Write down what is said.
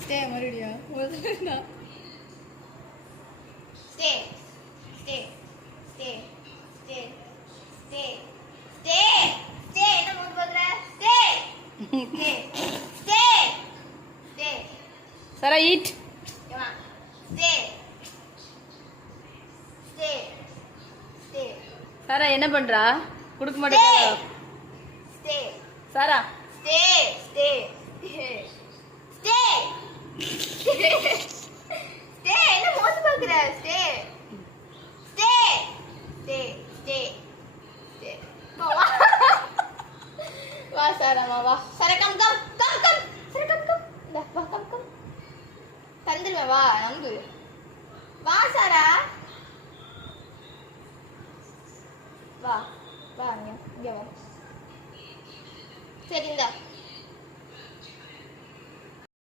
stay மறுபடியா முதல்ல stay stay stay stay stay stay stay என்ன மூணு பண்ற stay stay stay stay Sara eat கமா ஸ்டே ஸ்டே ஸ்டே சாரா என்ன பண்றா குடுக்க மாட்டேங்க stay Sara stay stay stay stay stay என்ன மோசம் பாக்குற stay stay stay stay stay வா சாரா வா Sara come come come come Sara come come இந்த வா கம் கம் தந்துருவேன் வா நம்பு வா சாரா வா வா இங்க வா சரி இந்தா